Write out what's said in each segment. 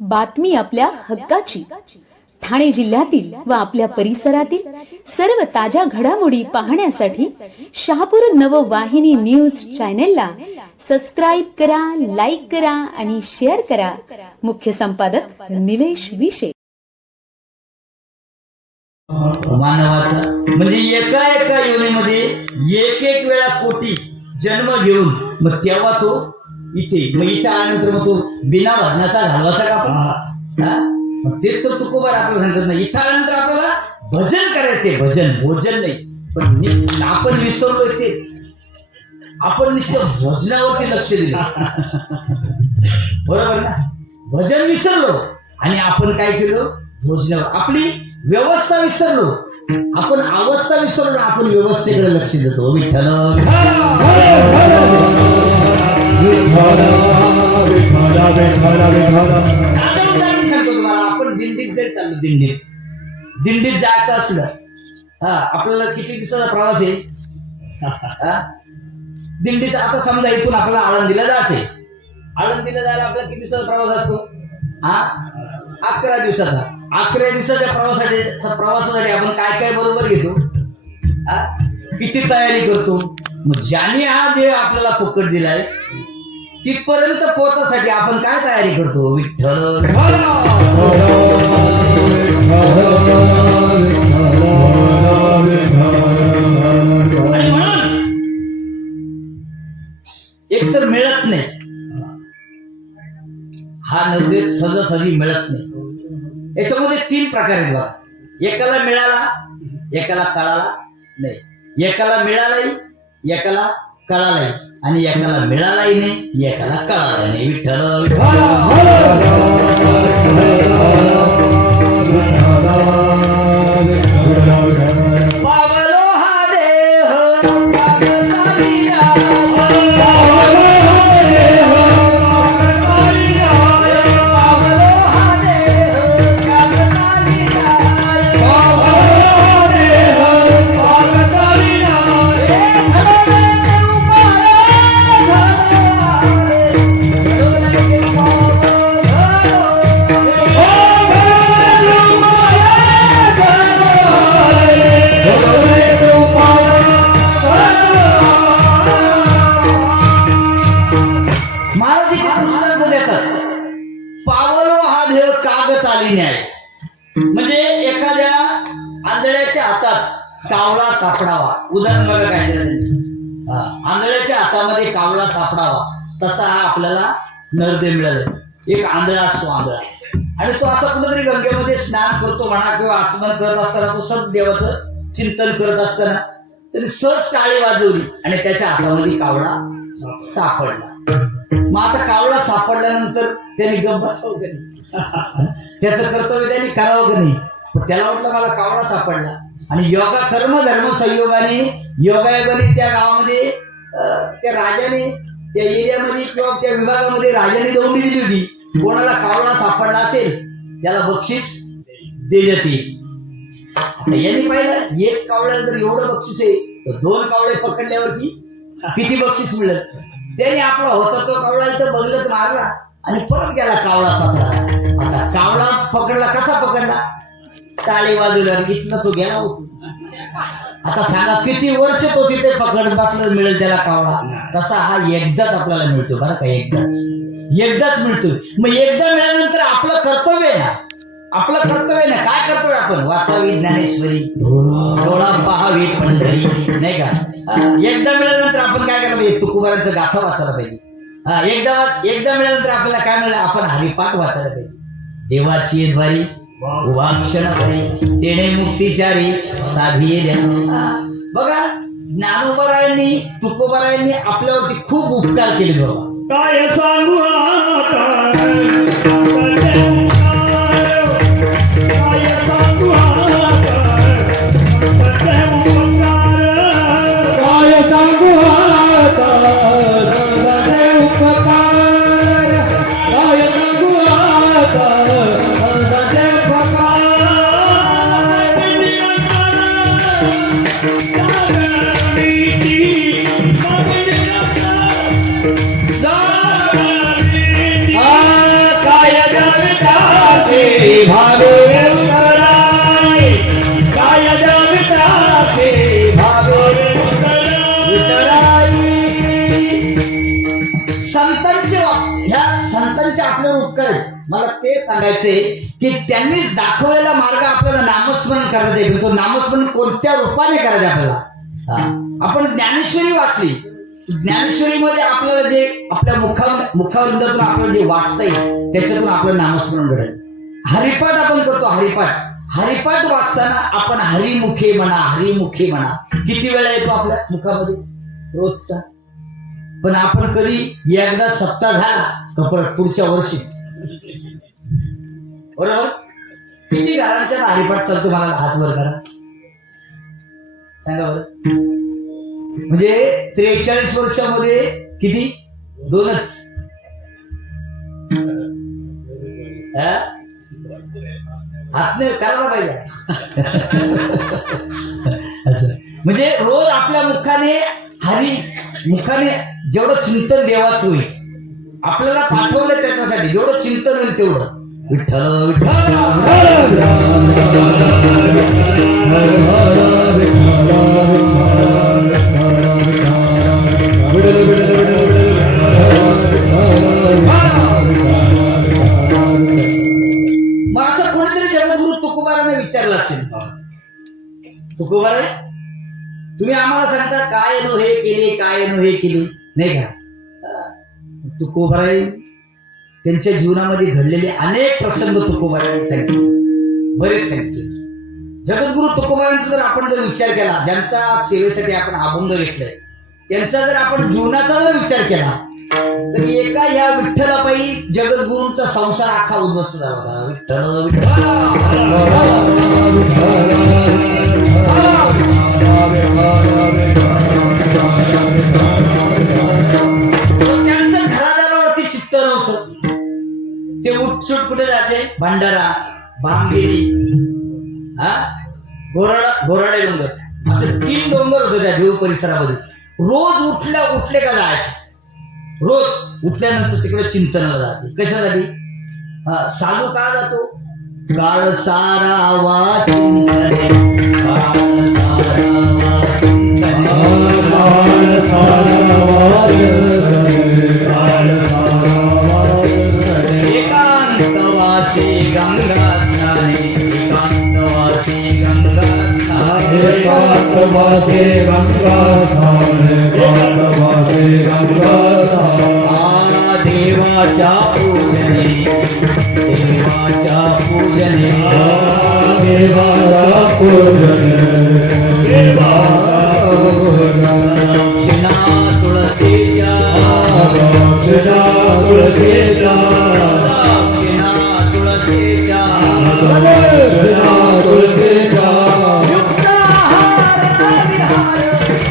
बातमी आपल्या हक्काची. ठाणे जिल्ह्यातील व आपल्या परिसरातील सर्व ताज्या घडामोडी पाहण्यासाठी शहापूर नववाहिनी न्यूज चॅनेलला सबस्क्राईब करा, लाईक करा आणि शेअर करा. मुख्य संपादक निलेश विशे. मानवाचा म्हणजे एका एका योनीमध्ये एक एक वेळा कोटी जन्म घेऊन मग तेव्हा तो इथे आल्यानंतर मग तो बिना भजनाचा घालवाचा का आपण मग तेच तर तुकोबार आपल्याला सांगत नाही. इथं आल्यानंतर आपल्याला भजन करायचे, भजन भोजन नाही. पण आपण विसरलोय तेच, आपण नुसतं भजनावरती लक्ष दिलं. बरोबर ना? भजन विसरलो आणि आपण काय केलं? भोजनावर आपली व्यवस्था विसरलो, आपण अवस्था विसरलो, आपण व्यवस्थेकडे लक्ष देतो. विठ्ठल सांगतो तुम्हाला, आपण दिंडीत जरी चाललो, दिंडीत जायचं असलं, आपल्याला किती दिवसाचा प्रवास आहे? दिंडीचा आता समजा इथून आपल्याला आळंदीला जायचंय. आळंदीला जायला आपला किती दिवसाचा प्रवास असतो? 11 दिवसाचा. 11 दिवसाच्या प्रवासासाठी आपण काय काय बरोबर घेतो, किती तयारी करतो. मग ज्याने हा देव आपल्याला पकड दिलाय तिथपर्यंत पोहोचासाठी आपण काय तयारी करतो? विठ्ठल आणि म्हणून एकतर मिळत नाही, हा नैवेद्य सहजासहजी मिळत नाही. याच्यामध्ये 3 प्रकार आहेत बघा. एकाला मिळाला, एकाला कळाला नाही, एकाला मिळालाही, एकाला कळालाही, आणि एकाला मिळालाही नाही, एकाला कळाला नाही. विठ्ठल पावलो हा देह म्हणजे एखाद्या आंधळ्याच्या हातात कावळा सापडावा. उदाहरण बघा काय दिलं, आंधळ्याच्या हातामध्ये कावळा सापडावा तसा हा आपल्याला नरदेव मिळाला. एक आंधळा असतो, आंधळा, आणि तो असा कुठेतरी गंगेमध्ये स्नान करतो म्हणा किंवा आचमन करत असताना, तो सत देवाचं चिंतन करत असताना त्याने सहज टाळी वाजवली आणि त्याच्या हातामध्ये कावळा सापडला. मग आता कावळा सापडल्यानंतर त्याने गप्प बसावं का नाही? त्याचं कर्तव्य त्यांनी करावं का नाही? पण त्याला वाटलं मला कावळा सापडला, आणि योगा कर्म धर्म संयोगाने योगायोगाने त्या गावामध्ये त्या राजाने त्या एरियामध्ये किंवा त्या विभागामध्ये राजाने दौंडी दिली होती. कोणाला कावळा सापडला असेल त्याला बक्षीस देण्यात येईल. आता यांनी पाहिलं, एक कावळ्याला जर एवढं बक्षीस आहे तर 2 कावळे पकडल्यावरती किती बक्षीस मिळत. त्याने आपला होता तो कावळा इथं बघलत मारला आणि परत गेला कावळा पकडला. आता कावळा पकडला, कसा पकडला? टाळी वाजवल्यावर इथनं तो गेला होतो. आता सांगा किती वर्ष तो तिथे पकड बसलं मिळेल त्याला कावळा. तसा हा एकदाच आपल्याला मिळतो बरं का, एकदाच मिळतोय. मग एकदा मिळाल्यानंतर आपलं कर्तव्य आहे ना, आपलं कर्तव्य ना, काय कर्तव्य? आपण वाचावी ज्ञानेश्वरी, डोळा पाहावी पंढरी, नाही का? एकदा मिळाल्यानंतर आपण काय करायला पाहिजे? तुकोबारांचं गाथा वाचायला पाहिजे. एकदा मिळाल्यानंतर आपल्याला काय मिळालं? आपण हरिपाठ वाचायला पाहिजे. देवाची द्वारी वाक्षण करी तेणे मुक्तीचारी साधी. बघा, ज्ञानोबारायांनी तुकोबारायांनी आपल्यावरती खूप उपकार केले बाबा. काय सांगू काय संतांचे आपल्यावर उपकार आहे. मला ते सांगायचे की त्यांनीच दाखवलेला मार्ग आपल्याला नामस्मरण करायचं आहे. तो नामस्मरण कोणत्या रूपाने करायचं आपल्याला. आपण ज्ञानेश्वरी वाचली, ज्ञानेश्वरीमध्ये आपल्याला जे आपल्या मुखावृंदातून आपल्याला जे वाचता येईल त्याच्यातून आपलं नामस्मरण घडेल. हरिपाठ आपण करतो, हरिपाठ वाचताना आपण हरिमुखे म्हणा किती वेळा येतो आपल्या मुखामध्ये रोजचा. पण आपण कधी एकदा सप्ताह झाला तर परत पुढच्या वर्षी, बरोबर. किती घरांच्या हरिपाठ चालतो मला हात वर करा सांगा बरं. म्हणजे 43 वर्षामध्ये किती, 2च. हात नाही करायला पाहिजे असं. म्हणजे रोज आपल्या मुखाने जेवढं चिंतन देवाचं होईल, आपल्याला पाठवलं त्याच्यासाठी जेवढं चिंतन होईल तेवढं विठ्ठल विठ्ठल. मग असं कोणीतरी जगद्गुरु तुकोबाराने विचारलं असेल, तुकोबारे तुम्ही आम्हाला सांगता काय नो हे केले नाही का. तुकोबाराय त्यांच्या जीवनामध्ये घडलेले अनेक प्रसंग तुकोबारांनी सांगितले, बरेच सांगितले. जगद्गुरु तुकोबारांचा जर आपण जर विचार केला, ज्यांचा सेवेसाठी आपण अभंग घेतलाय, त्यांचा जर आपण जीवनाचा जर विचार केला तर एका या विठ्ठलापायी जगद्गुरूंचा संसार अख्खा उद्ध्वस्त झाला होता. विठ्ठल विठ्ठल. त्यांचं घरादारावरती चित्त नव्हतं. ते उठसूट कुठे जायचे, भंडारा, भामगिरी, घोराडे डोंगर, असे 3 डोंगर होते त्या देव परिसरामध्ये. रोज उठले का जायचे, रोज उठल्यानंतर तिकडे चिंतनाला जायचे. कशासाठी, साधू का जातो, काळ सारावा चिंतने, एकांतवासी गंगा स्नाने, एकांतवासी गंगा स्नाने, एकांतवासी गंगा स्नाने, एकांतवासी गंगा स्नाने. देवाच्या पूजने, देवाच्या पूजने, देवाच्या पूजने, देवाच्या पूजने. दक्षिणा तुळशीच्या, दक्षिणा तुळशीच्या, दक्षिणा तुळशीच्या, दक्षिणा तुळशीच्या. युक्त हार विहार,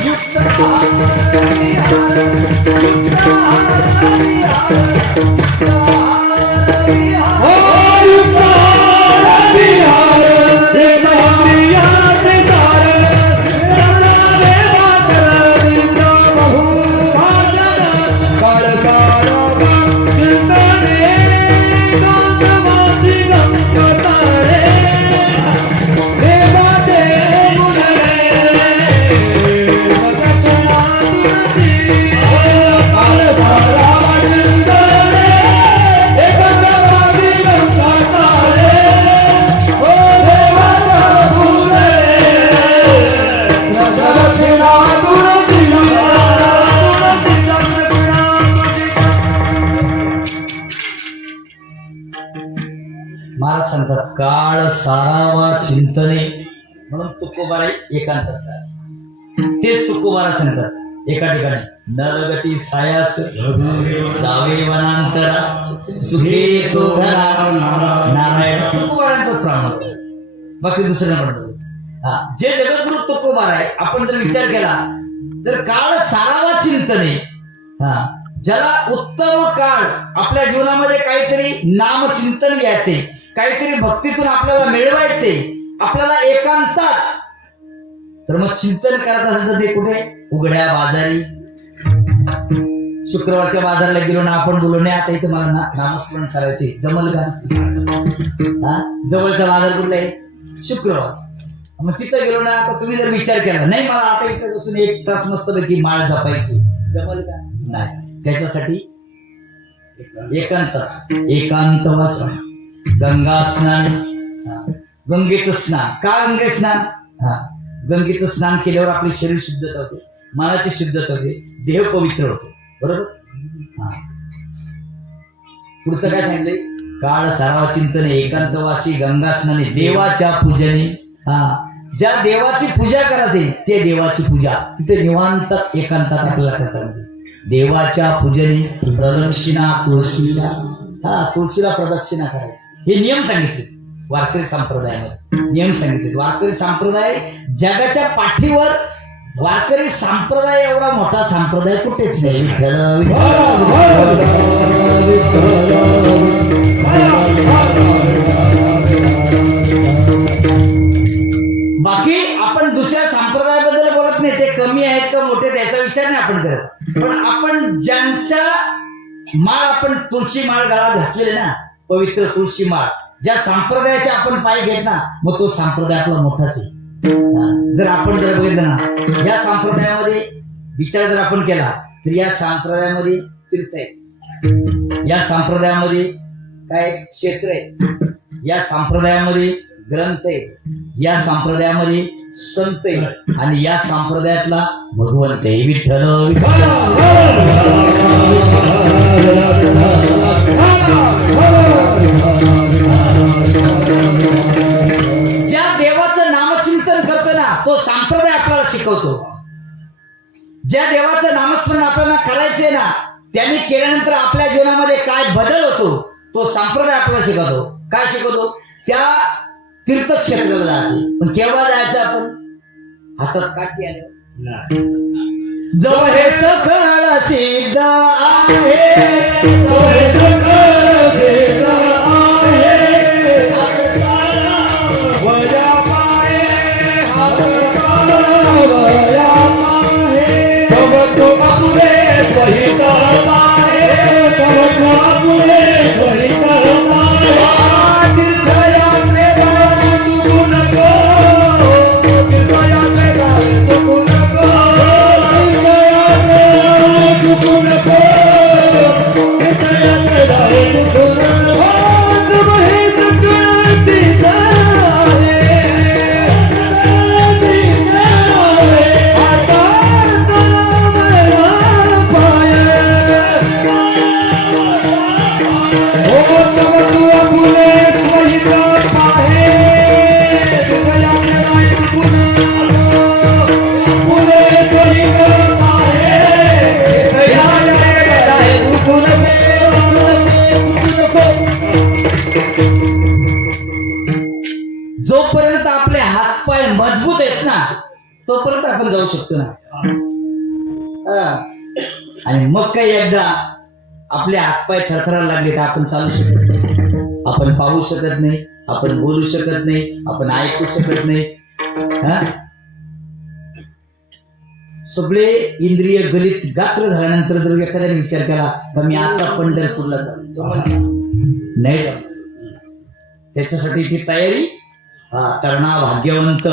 युक्त हार विहार, युक्त हार महाराज सांगतात काळ सारावा चिंतने, म्हणून तुकोबाराय एकांतात. तेच तुकोबारा सांगतात एका ठिकाणी, नरगती सायास जावे वनांतरा, सुखे तो घरा नारायण. तुकोबारांचं प्रमाण, बाकी दुसरं म्हणतो. जे जगद्गुरु तुकोबार आहे, आपण जर विचार केला तर काळ सारावा चिंतने, ज्याला उत्तम काळ आपल्या जीवनामध्ये काहीतरी नामचिंतन घ्यायचे, काहीतरी भक्तीतून आपल्याला मिळवायचे, आपल्याला एकांतात, तर मग चिंतन करत असेल तर ते कुठे, उघड्या बाजारी. शुक्रवारच्या बाजारला गेलो ना आपण बोलू, नाही आता इथं मला नामस्मरण करायचे, जमल का. हा जवळचा बाजार कुठला आहे शुक्रवार. मग तिथं गेलो ना तर तुम्ही जर विचार केला नाही मला आता इथं बसून 1 तास मस्तपैकी माळ जपायची जमल का नाही. त्याच्यासाठी एकांत वाचन गंगा स्नान. गंगेचं स्नान का गंगे स्नान गंगेचं स्नान केल्यावर आपले शरीर शुद्धता होते मनाची शुद्धता होते देह पवित्र होतो बरोबर. पुढचं काय सांगितलंय काळ सारावा चिंतने एकांतवासी गंगा स्नाने देवाच्या पूजने. ज्या देवाची पूजा करायचे ते देवाची पूजा तिथे निवांत एकांतात आपल्याला करता येते. देवाच्या पूजने प्रदक्षिणा तुळशीला. तुळशीला प्रदक्षिणा करायची हे नियम सांगितले वारकरी संप्रदायामध्ये. नियम सांगितले वारकरी संप्रदाय जगाच्या पाठीवर वारकरी संप्रदाय एवढा मोठा संप्रदाय कुठेच नाही. बाकी आपण दुसऱ्या संप्रदायाबद्दल बोलत नाही ते कमी आहेत का मोठे त्याचा विचार नाही आपण करत. पण आपण ज्यांच्या माळ आपण तुळशी माळ गळा घातलेले ना पवित्र तुळशी माळ ज्या संप्रदायाचे आपण पाय घेत ना मग तो संप्रदाय आपला मोठाच आहे. जर आपण जर बघितलं ना या संप्रदायामध्ये विचार जर आपण केला तर या संप्रदायामध्ये तीर्थ आहे या संप्रदायामध्ये काय क्षेत्र आहे या संप्रदायामध्ये ग्रंथ आहे या संप्रदायामध्ये संत आहे आणि या संप्रदायातला भगवंत आहे विठ्ठल. ज्या देवाचं नामचिंतन करतो ना तो संप्रदाय आपल्याला शिकवतो. ज्या देवाचं नामस्मरण आपल्याला करायचंय ना त्याने केल्यानंतर आपल्या जीवनामध्ये काय बदल होतो तो संप्रदाय आपल्याला शिकवतो. काय शिकवतो त्या तीर्थक्षेत्राला जायचे पण केव्हा जायचं आपण हातात काठी आले जवळ हे सखळ सिद्ध जोपर्यंत आपले हातपाय मजबूत आहेत ना तोपर्यंत आपण जाऊ शकतो ना. आणि मग काही एकदा आपले हातपाय थरथरायला लागले तर आपण चालू शकत नाही आपण पाहू शकत नाही आपण बोलू शकत नाही आपण ऐकू शकत नाही. सगळे इंद्रिय गलित गात्र झाल्यानंतर जर एखाद्याने विचार केला तर मी आता पंढरपूरला जाऊ नाही जाऊ त्याच्यासाठी ती तयारी तरुणा भाग्यवंत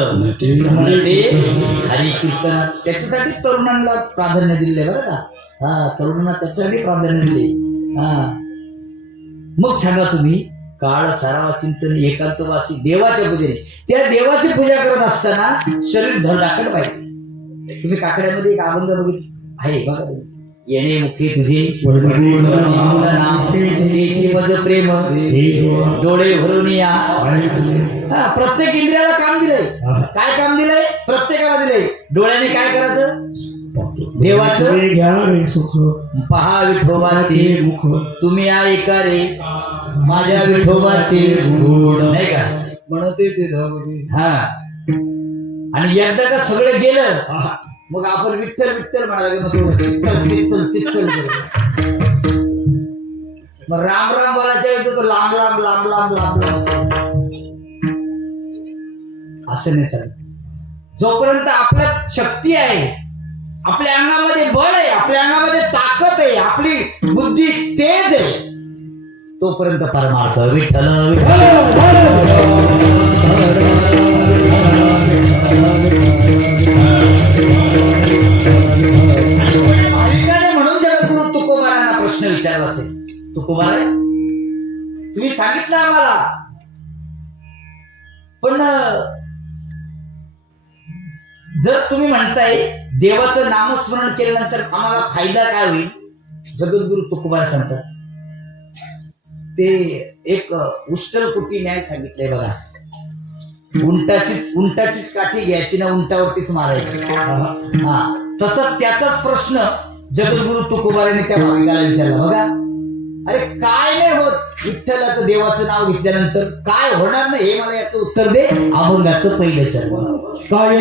हरी कीर्तन त्याच्यासाठी तरुणांना प्राधान्य दिले बरं का. तरुणांना त्याच्यासाठी प्राधान्य दिले. मग सांगा तुम्ही काळ सारावा चिंतन एकांतवासी देवाच्या पूजेने त्या देवाची पूजा करत असताना शरीर धडधाकट पाहिजे. तुम्ही काकड्यामध्ये एक अभंग बघितली आहे बघा येणे मुखे तुझे नाम मज प्रेम डोळे भरून या. प्रत्येक इंद्रियाला काम दिलंय. काय काम दिलंय प्रत्येकाला दिलंय. डोळ्याने काय करायचं देवाचं पहा विठोबाचे मुख तुम्ही ऐका रे माझ्या विठोबाचे गुण नाही का म्हणते ते. आणि एकदा का सगळं गेलं मग आपण विठ्ठल विठ्ठल म्हणाले मग राम राम बोलायच्या येतो तो लांब लांब लांब लांब लांब लांब असं नाही चालत. जोपर्यंत आपल्यात शक्ती आहे आपल्या अंगामध्ये बळ आहे आपल्या अंगामध्ये ताकद आहे आपली बुद्धी तेज आहे तोपर्यंत परमार्थ विठ्ठल विठ्ठल सांगितलं आम्हाला, पण जर तुम्ही म्हणताय देवाचं नामस्मरण केल्यानंतर आम्हाला फायदा काय होईल, जगद्गुरु तुकोबार सांगतात ते एक उष्टलकुटी न्याय सांगितलंय बघा. उंटाचीच काठी घ्यायची ना उंटावरतीच मारायची. हा तसं त्याचाच प्रश्न जगद्गुरु तुकोबाराने त्या भाविकाला विचारला बघा. अरे काय नाही होत विठ्ठलाचं देवाचं नाव घेतल्यानंतर, काय होणार नाही हे मला याचं उत्तर दे. अभंगाचं पहिलं चरण. काय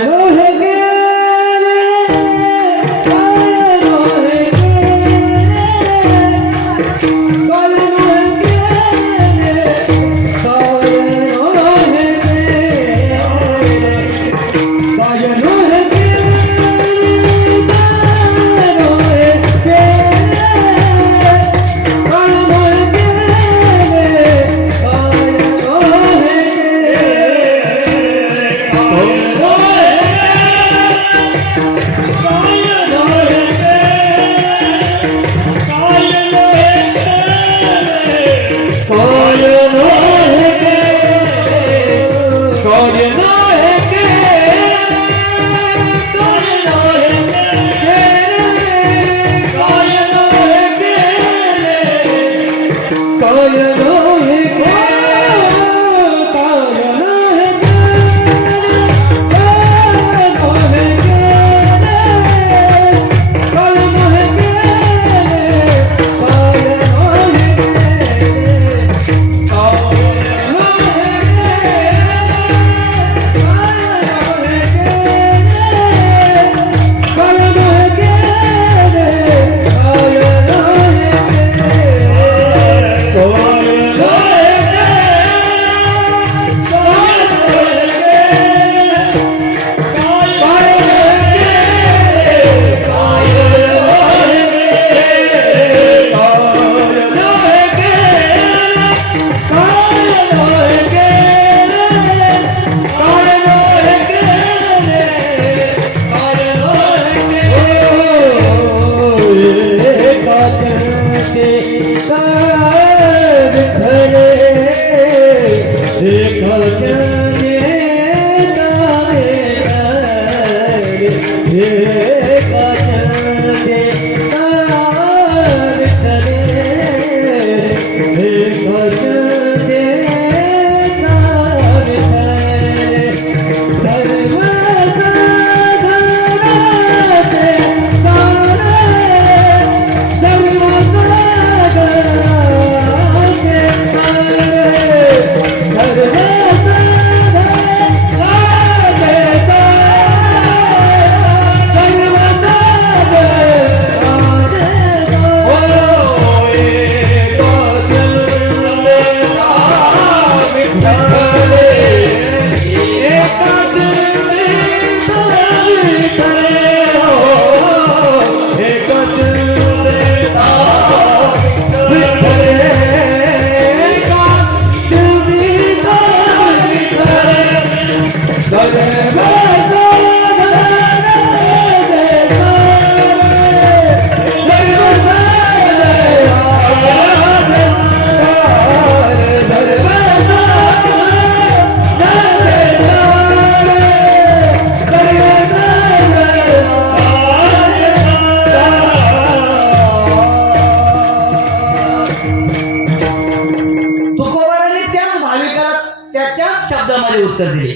हे उत्तर दिले.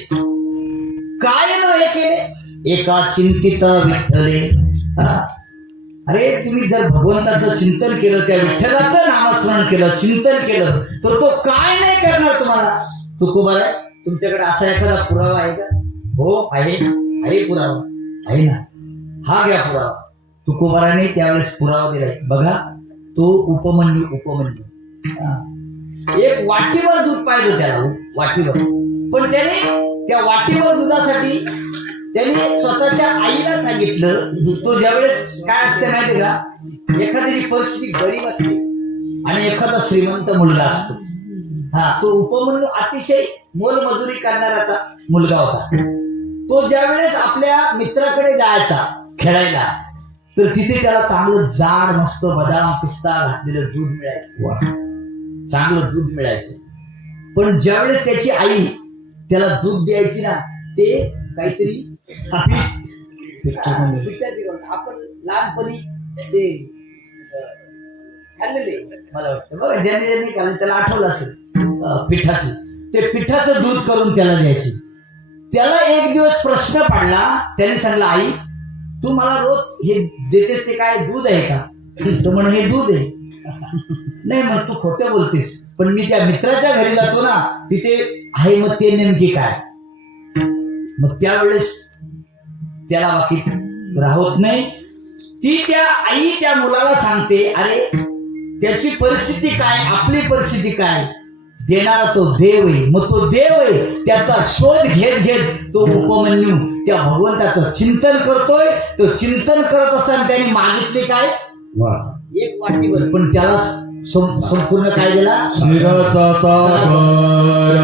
काय न हे केले एका चिंतित विठ्ठले. अरे तुम्ही जर भगवंताचं चिंतन केलं, त्या विठ्ठलाचं नामस्मरण केलं, चिंतन केलं, तर तो काय नाही करणार तुम्हाला. तुकोबार तुमच्याकडे असा एखादा पुरावा आहे का? हो आहे, आहे पुरावा आहे ना. हा घ्या पुरावा. तुकोबाराने त्यावेळेस पुरावा दिलाय बघा. तो उपमन्यू एक वाटीवर दूध पाहिजे त्याला, वाटीवर. पण त्याने त्या वाटीवर दुधासाठी त्याने स्वतःच्या आईला सांगितलं. तो ज्यावेळेस काय असते माहिती का, एखाद्याची परिस्थिती गरीब असते आणि एखादा श्रीमंत मुलगा असतो. तो उपमन्यू अतिशय मोलमजुरी करणाराचा मुलगा होता. तो ज्यावेळेस आपल्या मित्राकडे जायचा खेळायला, तर तिथे त्याला चांगलं जाड मस्त बदाम पिस्ता घातलेलं दूध मिळायचं. चांगलं दूध मिळायचं. पण ज्यावेळेस त्याची आई त्याला दूध द्यायची ना, ते काहीतरी पिठाची गोष्ट. आपण लहानपणी ते खाल्लेले मला वाटतं बघा, ज्यांनी ज्यांनी खाल्लं त्याला आठवलं असेल पिठाचं. ते पिठाचं दूध करून त्याला द्यायचे. त्याला एक दिवस प्रश्न पडला. त्याने सांगितलं, आई तू मला रोज हे देतेस ते काय दूध आहे का? तो म्हणे हे दूध आहे. नाही मग तू खोटं बोलतेस, पण मी त्या मित्राच्या घरी जातो ना, तिथे आहे. मग ते नेमके काय? मग त्यावेळेस त्याला बाकी राहत नाही. ती त्या आई त्या मुलाला सांगते, अरे त्याची परिस्थिती काय, आपली परिस्थिती काय, देणारा तो देव आहे. मग तो देव आहे, त्याचा शोध घेत घेत तो उपमन्यू त्या भगवंताचं चिंतन करतोय. तो चिंतन करत असताना त्याने मागितले काय? एक वाटीवर. पण त्याला संपूर्ण काय दिला? शिराचा सागर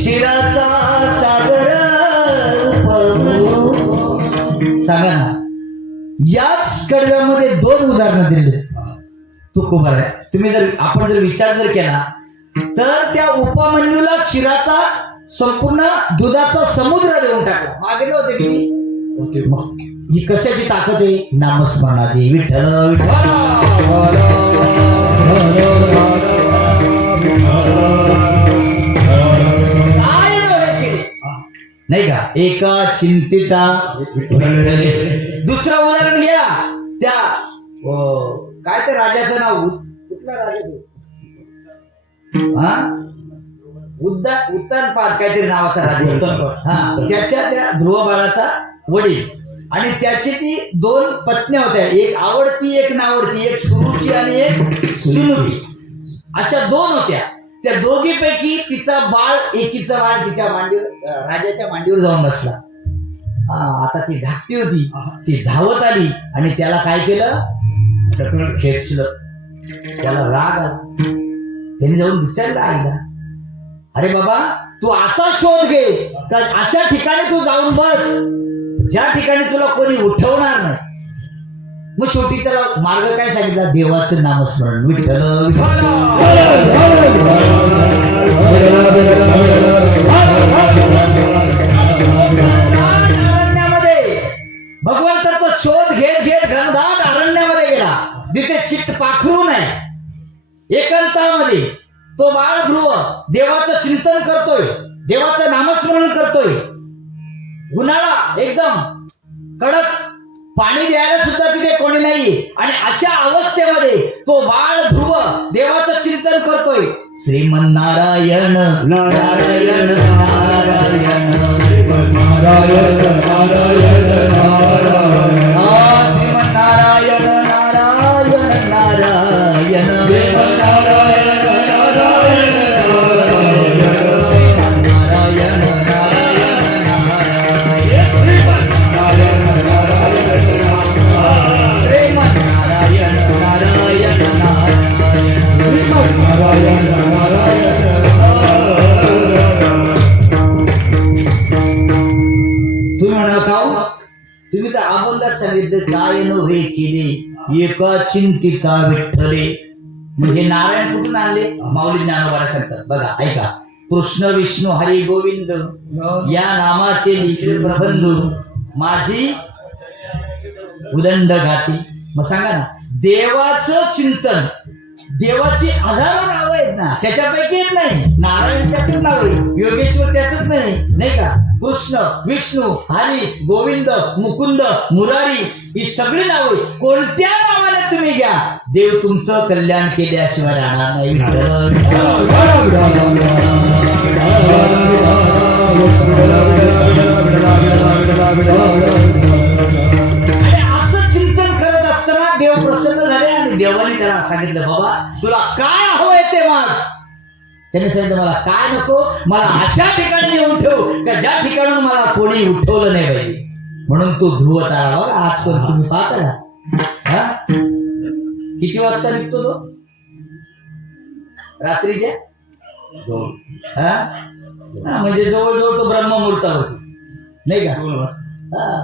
शिराचा सागर सांगा ना. याच कडव्यामध्ये दोन उदाहरणं दिले. तुकोबार आहे. तुम्ही जर आपण जर विचार जर केला तर त्या उपमन्यूला क्षीराचा संपूर्ण दुधाचा समुद्र देऊन टाकला. मागले होते किती? मग ही कशाची ताकद आहे? नामस्मरणाची. विठ्ठल नाही का? एका चिंतिता विठ्ठले. दुसरं उदाहरण घ्या. त्या काय ते राजाचं नाव, कुठला राजा तो? उत्तरपाद काहीतरी नावाचा राजा. त्याच्या त्या ध्रुव बाळाचा वडील. आणि त्याची ती दोन पत्न्या होत्या. एक आवडती एक नावडती. एक सुरुची आणि एक सुनुची. अशा दोन होत्या. त्या दोघीपैकी तिचा एकीचा बाळ तिच्या मांडीवर, राजाच्या मांडीवर जाऊन बसला. आता ती धाकटी होती. ती धावत आली आणि त्याला काय केलं? खेचलं. त्याला राग आला. त्याने जाऊन विचारलं आईला, अरे बाबा तू असा शोध घे का अशा ठिकाणी तू जाऊन बस ज्या ठिकाणी तुला कोणी उठवणार नाही. मग शेवटी त्याला मार्ग काय सांगितला? देवाचं नामस्मरण. विठ्ठल अरण्यामध्ये भगवंताचा शोध घेत घेत घनदाट अरण्यामध्ये गेला. तिथे चित्त पाखरू नये. एकांतामध्ये तो बाळ ध्रुव देवाचं चिंतन करतोय, देवाचं नामस्मरण करतोय. उन्हाळा एकदम कडक, पाणी द्यायला सुद्धा तिथे कोणी नाही. आणि अशा अवस्थेमध्ये तो बाळ ध्रुव देवाचं चिंतन करतोय. श्रीमन्नारायण नारायण नारायण नारायण नारायण नारायण श्रीमन्नारायण नारायण नारायण तुम्ही तर अभंगात सांगितलं, काय नव्हे केले एका चिंतिता विठ्ठले. म्हणजे नारायण कुठून आणले? माऊली ज्ञानोबाला सांगतात बघा, ऐका. कृष्ण विष्णू हरी गोविंद या नामाचे लिहिले प्रबंध माझी उदंड घाती. मग सांगा ना, देवाचं चिंतन, देवाची हजारो नावं आहेत ना, त्याच्यापैकी एक नाही. नारायण त्याचंच नाव आहे, योगेश्वर त्याचंच नाही का? कृष्ण विष्णू हरी गोविंद मुकुंद मुरारी ही सगळी नावं कोणत्या नावाने तुम्ही घ्या, देव तुमचं कल्याण केल्याशिवाय राहणार नाही. आणि असं चिंतन करत असताना देव प्रसन्न झाले आणि देवाने त्याला सांगितलं, बाबा तुला काय हवंय ते माग. त्याने सांगितलं, मला काय नको, मला अशा ठिकाणी येऊन ठेव का ज्या ठिकाणून मला कोणी उठवलं नाही पाहिजे. म्हणून तो ध्रुव तारा बघा आज पण तुम्ही पाहता ना, किती वाजता निघतो तो? रात्रीच्या 2. म्हणजे जवळजवळ तो ब्रह्ममुहूर्तावरती नाही का?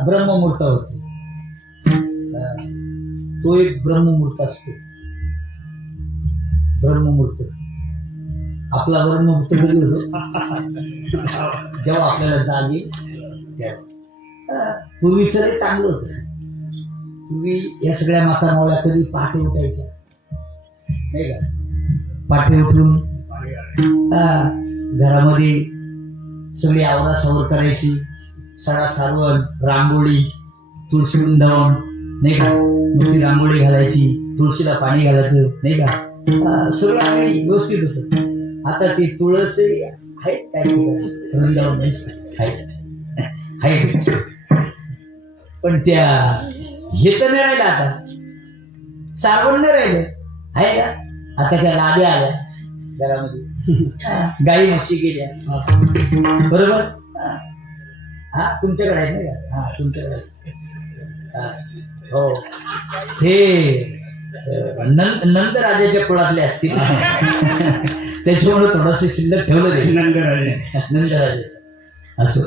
ब्रह्ममुहूर्तावरती तो एक ब्रह्ममुहूर्त असतो. ब्रह्ममुहूर्त आपला ब्रह्ममुहूर्त कधी होतो? जेव्हा आपल्याला जागे तेव्हा. पूर्वीचं लय चांगलं होतं. पूर्वी या सगळ्या माता मावळ्या कधी पहाटे उठायच्या नाही का? पहाटे उठून घरामध्ये सगळी आवरासावर करायची, सडा सारवण, रांगोळी, तुळशी वृंदावन नाही का? मग ती रांगोळी घालायची, तुळशीला पाणी घालायचं नाही का? सगळं काही व्यवस्थित होतं. आता ती तुळस आहे काय वृंदावन आहे, पण त्या हे तर नाही राहिलं, आता सारवण नाही राहिले आहे का? आता त्या लाद्या आल्या घरामध्ये, गाई म्हशी गेल्या बरोबर. हा तुमच्याकडे आहे नाही का? हा तुमच्याकडे हो. हे नंद राजाच्या कुळातले असतील त्याच्यामुळे थोडंसं शिल्लक ठेवलं नाही नंदराजाचं असं.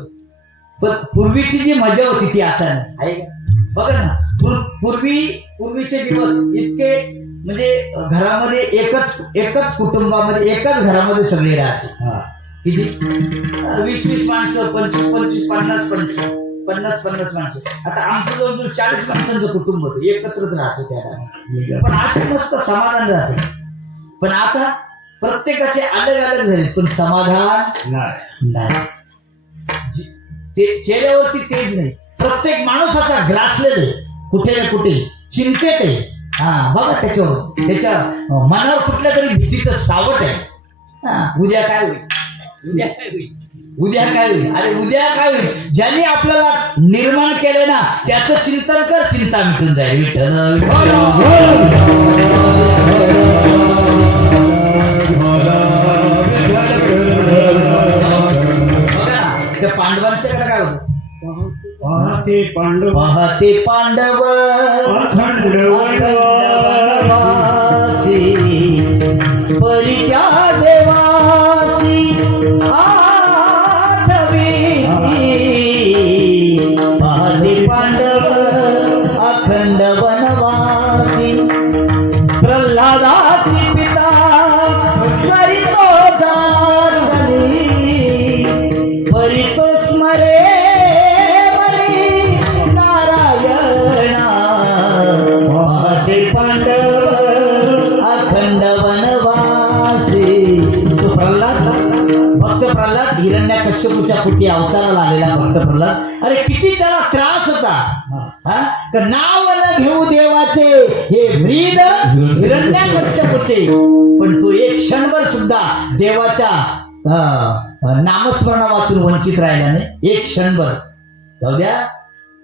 पण पूर्वीची जी मजा होती ती आता नाही आहे का? बघा ना, पूर्वीचे दिवस इतके म्हणजे घरामध्ये एकच कुटुंबामध्ये एकाच घरामध्ये सगळे राहायचे. किती 20-20 माणसं, 25-25, 50-50 माणसं. आता आमचं जवळजवळ 40 माणसांचं कुटुंब होतं, एकत्रच राहतो त्या टायमाला. पण असे मस्त समाधान राहते. पण आता प्रत्येकाचे अलग अलग झाले, पण समाधान नाही. ते चेहऱ्यावरती तेज नाही. प्रत्येक माणूस असा ग्रासलेला कुठे ना कुठे चिंतेत आहे. बघा त्याच्या मनावर कुठल्या तरी भीतीचं सावट आहे. उद्या काय होईल, उद्या काय होईल, उद्या काय होईल, अरे उद्या काय होईल. ज्यांनी आपल्याला निर्माण केलं ना त्याचं चिंतन कर, चिंता मिटून जाईल. विठ्ठल त्या पांडवांच्याकडे काय होतं? पाहते पांडव पाहते पांडव अखंड वनवासी, परी त्या देवासी आठवी. पाहते पांडव अखंड वनवासी, प्रल्हादासी पिता करीतो जाचणी, परितो स्मरे अखंड वनवासी. तो भक्त प्रल्हाद हिरण्याकश्यपूच्या पोटी अवताराला आलेला भक्त प्रल्हाद. अरे किती त्याला त्रास होता. नाव न घेऊ देवाचे हे व्रीड हिरण्याकश्यपूचे, पण तो एक क्षणभर सुद्धा देवाच्या नामस्मरणा वाचून वंचित राहिला नाही. एक क्षणभर. जाऊ द्या,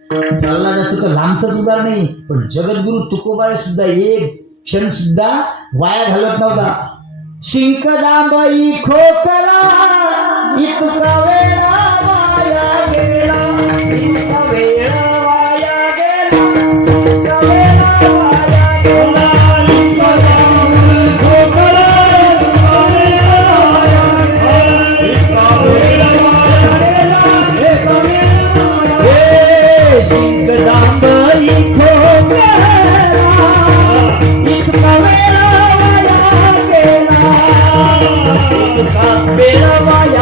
प्रल्हादाचं तर लांबच उदाहरण नाही, पण जगद्गुरु तुकोबाने सुद्धा एक क्षण सुद्धा वाया घालत नव्हता. शिंकदाबाई खोकला इतका वेळ वाया गेला, इतका वेळ वाया गेला, इतका वेळ वाया गेला, शिंकदाबाई खोकला इतका वेळ वाया गेला, इतका वेळ वाया गेला, इतका वेळ वाया गेला. शिंकदाबाई खोकला इतका वेळ वाया गेला, इतका वेळ वाया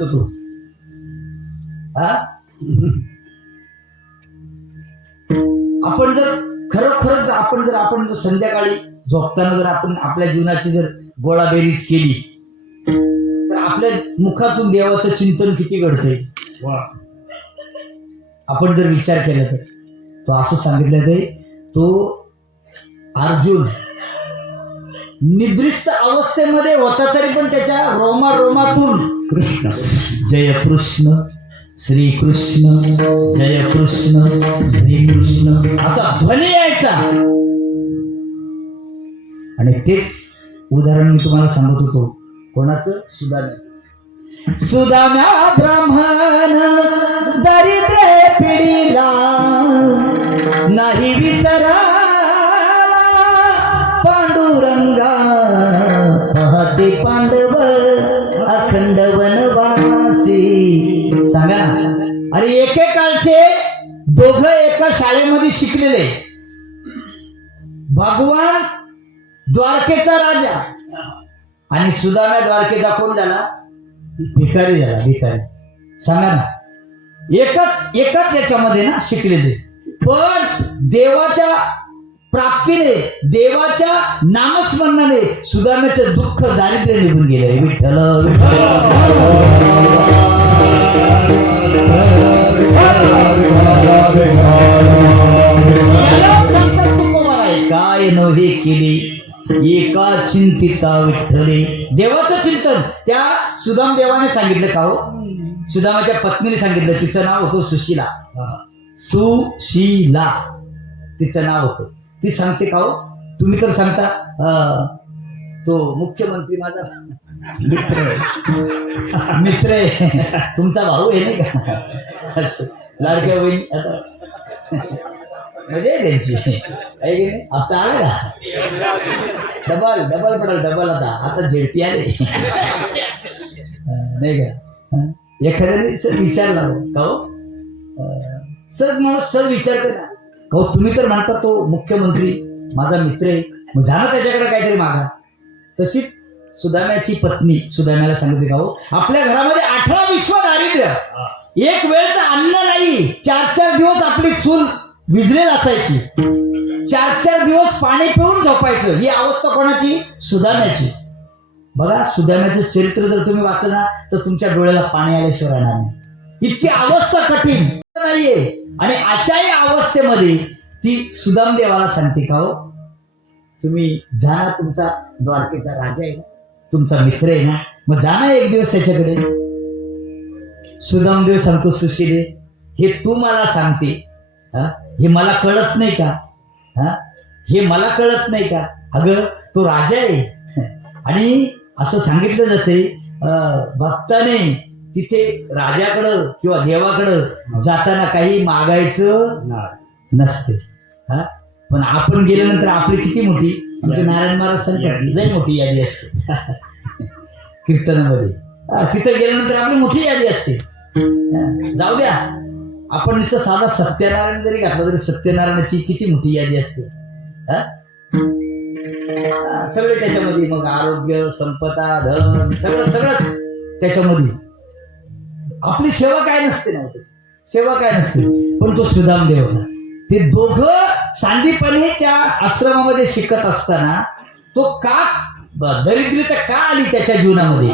करतो तू हा आपण जर खरोखरच आपण जर संध्याकाळी झोपताना जर आपण आपल्या जीवनाची जर गोळाबेरीज केली तर आपल्या मुखातून देवाचं चिंतन किती घडतंय. आपण जर विचार केला तर तो असं सांगितलं ते तो अर्जुन निद्रिस्त अवस्थेमध्ये होता तरी पण त्याच्या रोमातून कृष्ण जय कृष्ण श्रीकृष्ण जय कृष्ण श्रीकृष्ण असा ध्वनी यायचा. आणि तेच उदाहरण मी तुम्हाला सांगत होतो. कोणाचं? सुदाम्या ब्राह्मण दरिद्र पिढीला नाही विसरा पांडुरंगा पाहते पांडव अखंड वनवासी. सांगा ना. अरे एकेकाळचे दोघं एका शाळेमध्ये शिकलेले. भगवान द्वारकेचा राजा आणि सुदाम्या द्वारकेचा कोण झाला? भिकारी झाला. भिकारी. सांगा ना. एकच याच्यामध्ये ना शिकलेले पण देवाच्या प्राप्तीने देवाच्या नामस्मरणाने सुदाम्याचं दुःख दारिद्र्य निघून गेलंय. विठ्ठल काय नव्हे केले एका चिंतिता विठ्ठले. देवाचं चिंतन त्या सुदाम देवाने सांगितलं का हो? सुदामाच्या पत्नीने सांगितलं. तिचं नाव होतं सुशीला. सुशीला तिचं नाव होतं. ती सांगते का हो? तुम्ही तर सांगता तो मुख्यमंत्री माझा मित्र आहे तुमचा भाऊ आहे नाही का? लाडक्या बहिणी आता मजा आहे त्यांची आहे की नाही? आता आला का डबल पडेल डबल. आता झेडपी आले नाही का? एखाद्याने सर विचारला का हो? सर माणूस सर विचारते ना का हो तुम्ही तर म्हणता तो मुख्यमंत्री माझा मित्र आहे मग झाला त्याच्याकडे काहीतरी मागा. तशी सुदाम्याची पत्नी सुदाम्याला सांगते का हो आपल्या घरामध्ये 18 विश्व दारिद्र्य एक वेळचं अन्न नाही. 4 दिवस आपली चूल विजलेल असायची. 4 दिवस पाणी पिऊन झोपायचं. ही अवस्था कोणाची? सुदाम्याची. बघा सुदाम्याचं चरित्र जर तुम्ही वाचलं ना तर तुमच्या डोळ्याला पाणी आल्याशिवाय राहणार नाही. इतकी अवस्था कठीण नाहीये. आणि अशाही अवस्थेमध्ये ती सुदाम देवाला सांगते का हो तुम्ही जा ना. तुमचा द्वारकेचा राजा आहे ना तुमचा मित्र आहे ना मग जा ना एक दिवस त्याच्याकडे. सुदामदेव सांगतो सुशीले हे तू मला सांगते हे मला कळत नाही का? हे मला कळत नाही का? अगं तो राजा आहे आणि असं सांगितलं जाते भक्ताने तिथे राजाकडं किंवा देवाकडं जाताना काही मागायचं नसते. पण आपण गेल्यानंतर आपली किती मोठी म्हणजे नारायण महाराज सांगतात लय मोठी यादी असते कीर्तनामध्ये. तिथं गेल्यानंतर आपली मोठी यादी असते. जाऊ द्या आपण नुसतं साधा सत्यनारायण जरी घातलं तरी सत्यनारायणाची किती मोठी यादी असते. सगळे त्याच्यामध्ये मग आरोग्य संपदा धन सगळं त्याच्यामध्ये. आपली सेवा काय नसते नव्हती. सेवा काय नसते. पण तो सुदामदेव होता. ते दोघं सांदीपणीच्या आश्रमामध्ये शिकत असताना तो का दरिद्रता का आली त्याच्या जीवनामध्ये.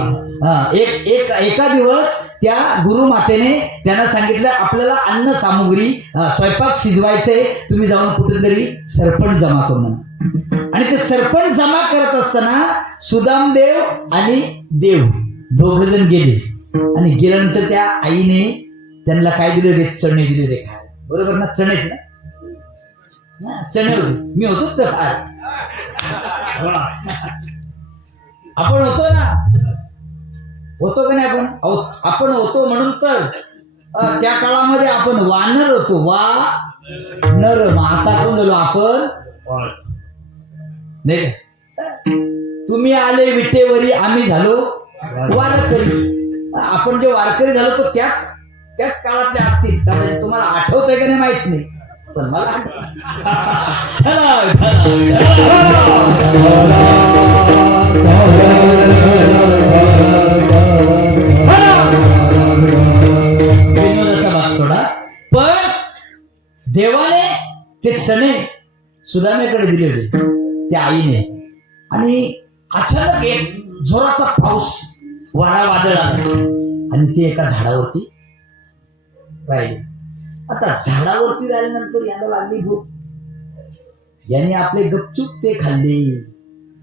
एका दिवस त्या गुरुमातेने त्यांना सांगितलं आपल्याला अन्न सामुग्री स्वयंपाक शिजवायचंय तुम्ही जाऊन कुठेतरी सरपण जमा करून. आणि ते सरपण जमा करत असताना सुदामदेव आणि देव दोघ जण गेले. आणि गेल्यानंतर त्या आईने त्यांना काय दिले? चणे दिले रे खायला. बरोबर ना? चणेच ना चणे होते. मी होतो तर आपण होतो ना होतो का नाही? आपण होतो म्हणून तर त्या काळामध्ये आपण वानर होतो. नर. आता कोण झालो आपण? नाही का? तुम्ही आले विटेवरी आम्ही झालो वारकरी. आपण जे वारकरी झालो तो त्याच काळातले असतील कदाचित. तुम्हाला आठवतंय का नाही माहित नाही पण मला देवाने ते चणे सुदाम्याकडे दिले होते त्या आईने, आणि अचानक एक जोराचा पाऊस वारा वादळ आला आणि ते एका झाडावरती राहिले. आता झाडावरती राहिल्यानंतर याला लागली भूक. यांनी आपले गपचूप ते खाल्ले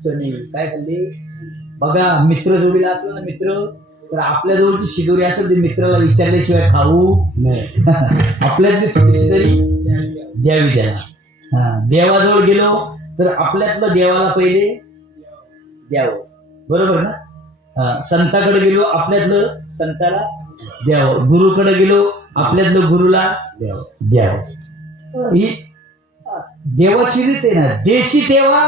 चणे. काय खाल्ले बघा, मित्र जोडीला असलं ना मित्र, तर आपल्या जवळची शिदोरी असेल ते मित्राला विचारल्याशिवाय खाऊ नाही. आपल्यातली थोडीशी तरी द्यावी त्याला. देवाजवळ गेलो तर आपल्यातलं देवाला पहिले द्यावं, बरोबर ना. संताकडे गेलो आपल्यातलं संताला द्यावं, गुरुकडे गेलो आपल्यातलं गुरुला द्यावं. ही देवाची रीत आहे ना. देशी तेव्हा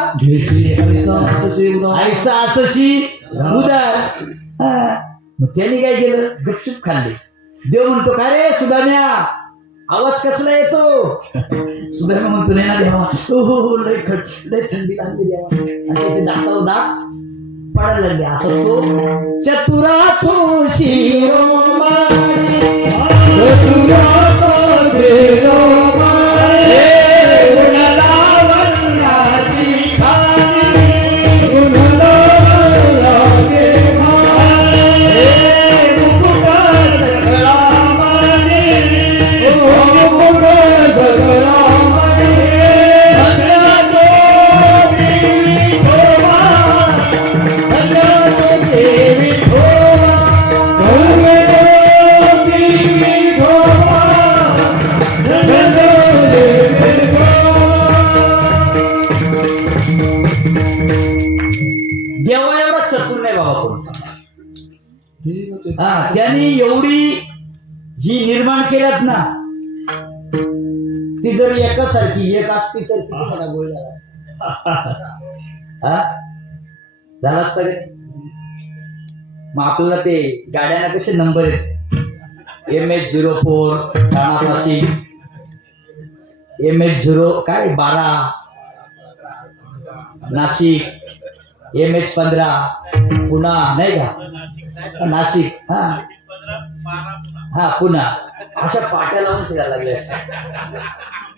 ऐसा असशी उदार. मग त्यांनी काय केलं, गपचूप खाल्ले. देव म्हणतो का रे सुदाम्या, आवाज कसला येतो? सुदाम्या म्हणतो नाही ना देवा, हो लय थंडी लागली देवा. आणि त्याचे दातावर दात पडायला लागले. आता तो चतुरा तो शिरोमणी, चतुरा तो शिरोमणी, गुणलावण्याची खाणी, गुणलावण्याची खाणी, मुकुटात कळामणी, मुकुटात कळामणी, भद्रातो देवी विठोबा, भद्रातो देवी विठोबा, भद्रातो देवी विठोबा, भद्रातो देवी विठोबा. देवा एवढा चतुर नाही बाबा कोण. त्यांनी एवढी ही निर्माण केल्यात ना, ती जर एकासारखी एक असती तर किती मोठा गोळ झाला असता. झाला असता रे. मग आपल्याला ते गाड्यांना कसे नंबर आहेत, MH04 ठाणापाशी, MH0 काय 12 नाशिक, MH15 पुणा, नाही का नाशिक, हा पुणा, अशा पाट्या लावून फिरायला लागले असतात.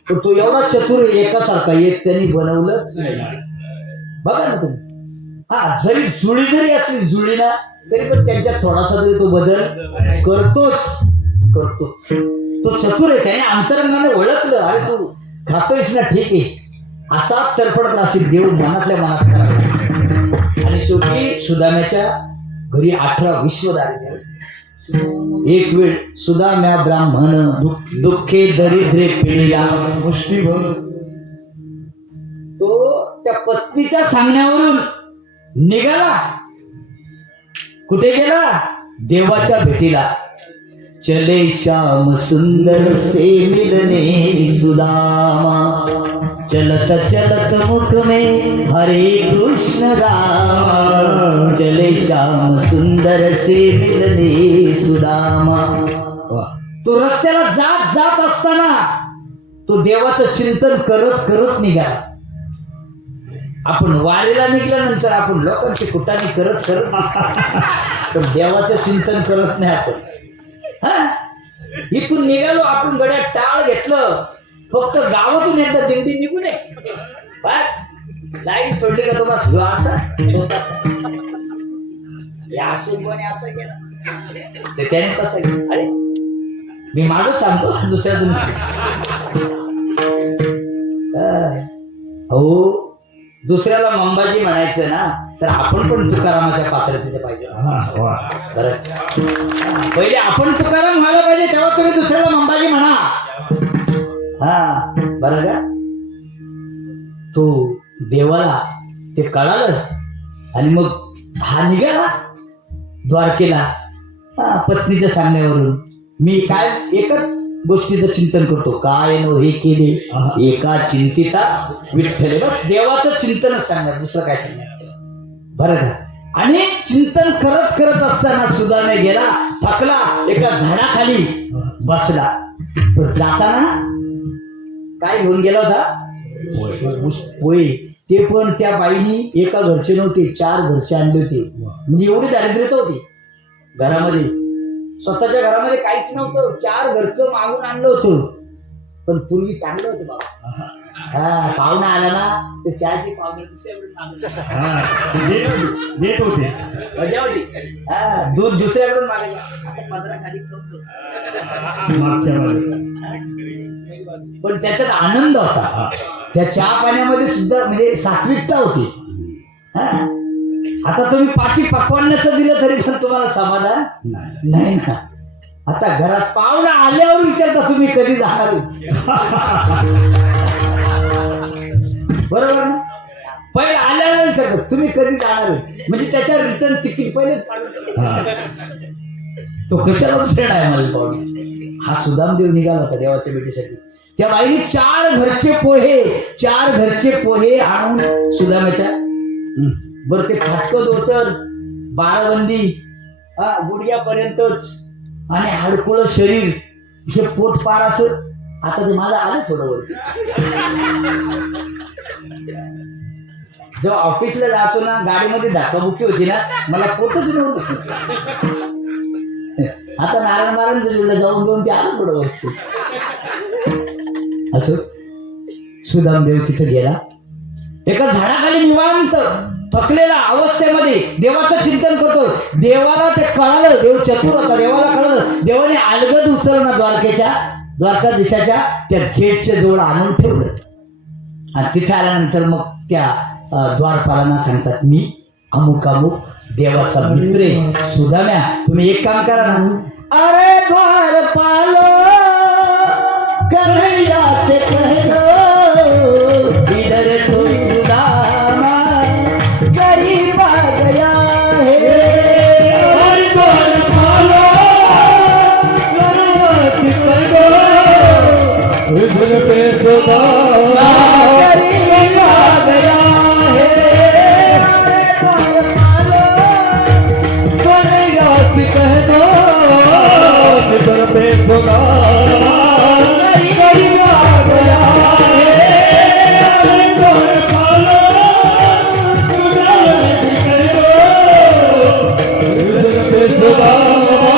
पण तो एवढा चतुर आहे, एकासारखा एक त्यांनी बनवलंच नाही. बघा ना तुम्ही. जरी जुळी जरी असली जुळी ना, तरी पण त्यांच्यात थोडासा तरी तो बदल करतोच. तो चतुर आहे, त्याने अंतरंगाने ओळखलं, अरे तू खातोयस ना, ठीक आहे, असा तरफडत नाशिक देव मनातल्या मनात करायला. आणि शेवटी सुदाम्याच्या घरी 18 विश्वदारिद्र्य. एक वेळ सुदाम्या ब्राह्मण दुःखे दरिद्रे पिढीला मुष्टीभर. तो त्या पत्नीच्या सांगण्यावरून निघाला. कुठे गेला? देवाच्या भेटीला. चले श्याम सुंदर से मिलने सुदामा, चलत चलत मुख में हरे कृष्ण रामा, चले श्याम सुंदर से मिलने सुदामा. तो रस्त्याला जात जात असताना तो देवाचं चिंतन करत करत निघाला. आपण वारीला निघाल्यानंतर आपण लोकांची कुटाणी करत करत पण देवाचं चिंतन करत नाही आपण. इथून निघालो आपण, गड्या टाळ घेतलं, फक्त गावातून एकदा दिंडी निघू नये बस. लाईन सोडली का तुम्हाला सगळं असं या अशोकने असं केलं, त्याने तसं केलं. अरे मी माझं सांगतो, दुसऱ्या हो दुसऱ्याला मंबाजी म्हणायचं ना, तर आपण पण तुकारामाच्या पात्रतेचे पाहिजे. बरं, पहिले आपण तुकाराम व्हायला पाहिजे, तेव्हा तुम्ही दुसऱ्याला मंबाजी म्हणा. बरं का. तो देवाला ते कळालं आणि मग हा निघाला द्वारकेला पत्नीच्या सांगण्यावरून. मी काय एकच गोष्टीचं चिंतन करतो, काय नो हे केले एका चिंतिता विठ्ठले. बस देवाचं चिंतनच सांगणार, दुसरं काय सांगणार. बरं का. आणि चिंतन करत करत असताना सुदाम्या गेला, थकला, एका झाडाखाली बसला. तो जाताना काय घेऊन गेला होता? पोहे. ते पण त्या बाईनी एका घरचे नव्हते, 4 घरचे आणले होते. म्हणजे एवढी दारिद्र्यता होती घरामध्ये. स्वतःच्या घरामध्ये काहीच नव्हतं, 4 घरचं मागून आणलं होतं. पण पूर्वी चांगलं होतं बाबा. हा पाहुणा आला ना तर चहाची पाहुणे दुसऱ्याकडून मागायचे. देत होते. मजा होती. हा दूध दुसऱ्याकडून मागायचं असं पदराखाली कमतो. मागच्या वेळेला. पण त्याच्यात आनंद होता. त्या चहा पाण्यामध्ये सुद्धा म्हणजे सात्विकता होती. हा आता तुम्ही पाची पकवानाचं दिलं तरी पण तुम्हाला समाधान नाही ना. आता घरात पाहुणा आल्यावर विचारता तुम्ही कधी जाणार. बरोबर ना. पहिले आल्यावर विचारतो तुम्ही कधी जाणार, म्हणजे त्याच्या रिटर्न तिकीट पहिलेच काढून. तो कशाला दुसऱ्या आहे मला पाहुणे. हा सुदामदेव निघाला होता देवाच्या भेटीसाठी. त्या बाईने 4 घरचे पोहे आणून सुदामाच्या बरं ते फाटकं धोतर, बाराबंदी, गुडघ्यापर्यंतच आणि हाडकुळं शरीर, हे पोट पार असं. आता ते माझं आलं थोडं वरती. जेव्हा ऑफिसला जातो ना गाडीमध्ये धक्काबुक्की होती ना मला पोटच नव्हतं. आता नारायण जुळलं जाऊन ते आलं थोडं वरती. असं सुदामदेव तिथे गेला. एका झाडाखाली निवांत थकलेला अवस्थेमध्ये देवाचं चिंतन करतो. देवाला ते कळालं, देव चतुर होता, देवाला कळलं. देवाने अलगद उचललं द्वारका देशाच्या त्या गेटच्या जवळ आणून ठेवलं. आणि तिथे आल्यानंतर मग त्या द्वारपालांना सांगतात मी अमुक देवाचा मित्र आहे सुदाम्या, तुम्ही एक काम करा ना. अरे द्वारपाल कन्हैया से कह दो इधर तो सुदामा गरीब आ गया है. अरे द्वारपाल कन्हैया से कह दो इधर पे सुदामा गरीब आ गया है. अरे द्वारपाल कन्हैया से कह दो इधर पे सुदामा गरीब आ गया है. अरे द्वारपाल इधर पे सुदामा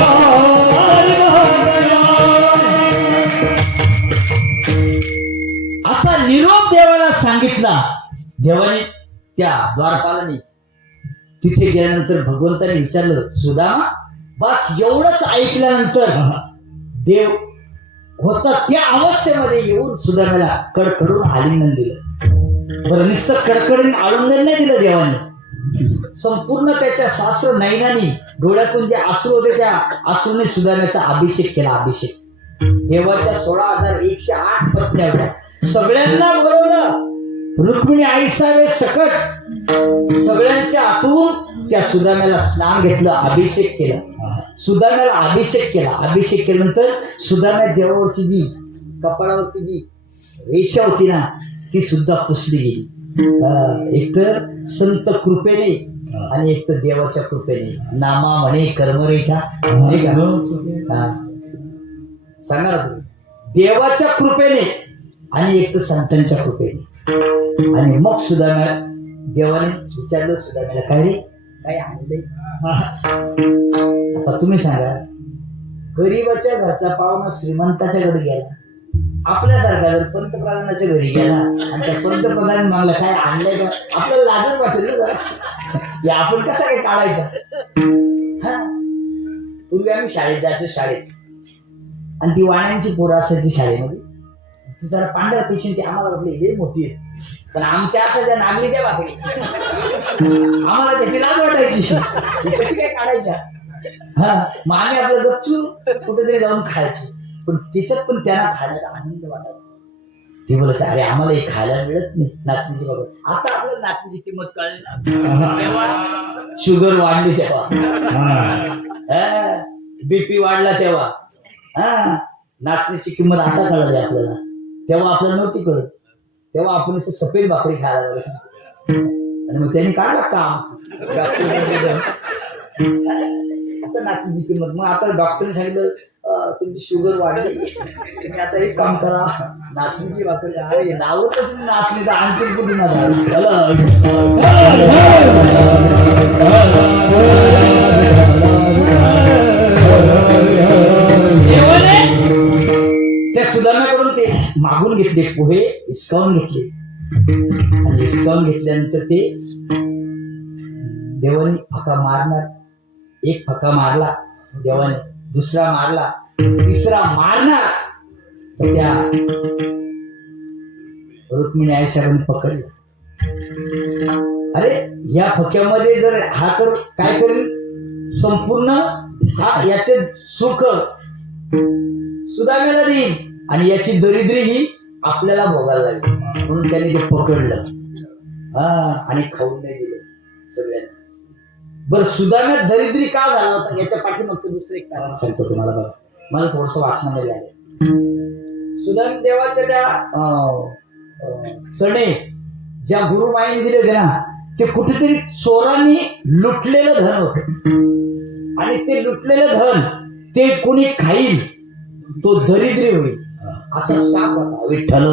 असा निरोप देवाला सांगितला. देवाने त्या द्वारपालाने तिथे गेल्यानंतर भगवंताने विचारलं सुदामा बस एवढंच ऐकल्यानंतर देव होता त्या अवस्थेमध्ये येऊन सुदामाला कडकडून आलिंगन दिलं. बरं नुसतं कडकडून आलिंगन नाही दिलं देवाने, संपूर्ण त्याच्या सासर नयनानी डोळ्यातून जे अश्रू होते त्या अश्रूने सुदाम्याचा अभिषेक केला. अभिषेक देवाच्या 16,108 पत्न्या होत्या. सगळ्यांना बोलवलं. रुक्मिणी आईसावे सकट सगळ्यांच्या आतून त्या सुदाम्याला स्नान घेतलं, अभिषेक केला. सुदाम्याला अभिषेक केला. अभिषेक केल्यानंतर सुदाम्या देवावरची जी कपाळावरची जी रेषा होती ना ती सुद्धा पुसली गेली. एकतर संत कृपेने आणि एक तर देवाच्या कृपेने. नामा म्हणे कर्मरेखा नाही का. सांगा ना तुम्ही, देवाच्या कृपेने आणि एक तर संतांच्या कृपेने. आणि मग सुदाम्या देवाने विचारलं सुदाम्याला काय रे काय आणलंय. आता तुम्ही सांगा, गरीबाच्या घरचा पाहुणा श्रीमंताच्या घरी गेला, आपल्यासारखा जर पंतप्रधानाच्या घरी गेला आणि त्या पंतप्रधान मागला काय आणलंय का, आपल्याला लाजच वाटेल ना जरा. आपण कसा काय काढायचा. हा पूर्वी आम्ही शाळेत जायचो. शाळेत आणि ती वाण्यांची पोरं असायची शाळेमध्ये. ती जरा पांढऱ्या पेशंटची आम्हाला वाटली हे मोठी आहे, पण आमच्या असायच्या नागलीच्या भाकरी. आम्हाला त्याची लाज वाटायची, कशी काय काढायच्या. हा मग आम्ही आपलं गपचू कुठेतरी जाऊन खायचो. पण त्याच्यात पण त्यांना खाण्याचा आनंद वाटायचा. ते बोलत अरे आम्हाला हे खायला मिळत नाही नाचणीची बाबा. आता आपल्याला नाचणीची किंमत कळली ना, तेव्हा शुगर वाढली, तेव्हा बीपी वाढला, तेव्हा हा नाचणीची किंमत आता कळली आपल्याला. तेव्हा आपल्याला नव्हती कळत. तेव्हा आपण असं सफेद भाकरी खायला लागलो आणि मग त्यांनी काढला काम. आता नाचणीची किंमत. मग आता डॉक्टरने सांगितलं तुमची शुगर वाढली, तुम्ही आता एक काम करा नाचणीची भाकरी. अरे नावच नाचणीचा आणखी कुठे ना त्या सुधारण्याकडून ते मागून घेतले पोहे, हिसकावून घेतले आणि हिसकावून घेतल्यानंतर ते देवाने फका मारणार. एक फका मारला देवाने, दुसरा मारला, तिसरा मारणार. तर त्या रुक्मिणी आईसाहेबांनी पकडलं. अरे या फक्यामध्ये जर हा तर काय करेल, संपूर्ण हा याचे सुख सुदाम्याला देईल आणि याची दरिद्री ही आपल्याला भोगायला लागेल. म्हणून त्याने ते पकडलं आणि खाऊन नाही दिलं सगळ्यांना. बरं, सुदाम्यात दरिद्री का झाला होता याच्या पाठीमागचं दुसरं एक कारण सांगतो तुम्हाला. बघा, मला थोडस वाचनामध्ये आलं. सुदाम देवाच्या त्या सणे ज्या गुरुमाईने दिले होते ना, ते कुठेतरी चोरांनी लुटलेलं धन होत आणि ते लुटलेलं धन ते कोणी खाईल तो दरिद्री होईल असा शाप होता. विठ्ठल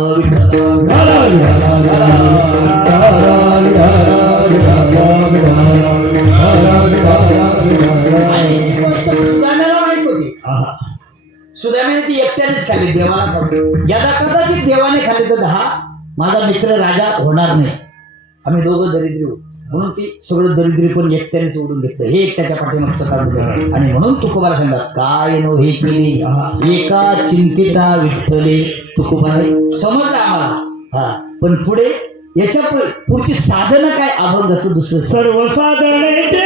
सुदाम्याला माहित होती. सुदाम्याने ती एकट्यानेच खाल्ली, देवाला खाल्ली. यादा कदाचित देवाने खाल्ली तर हा माझा मित्र राजा होणार नाही, आम्ही दोघं दरिद्री होऊ. म्हणून ती सगळं दरिद्री पण एकट्याने सोडून घेतलं. हे एकट्याच्या पाठीमागचं कारण होतं. आणि म्हणून तुकोबाला सांगतात, काय नो हे केले एका चिंतिता विठ्ठले. तुकोबाने समजलं आम्हाला, पण पुढे याच्या पुढची साधनं काय अभंगाचं दुसरं सर्व साधनेचे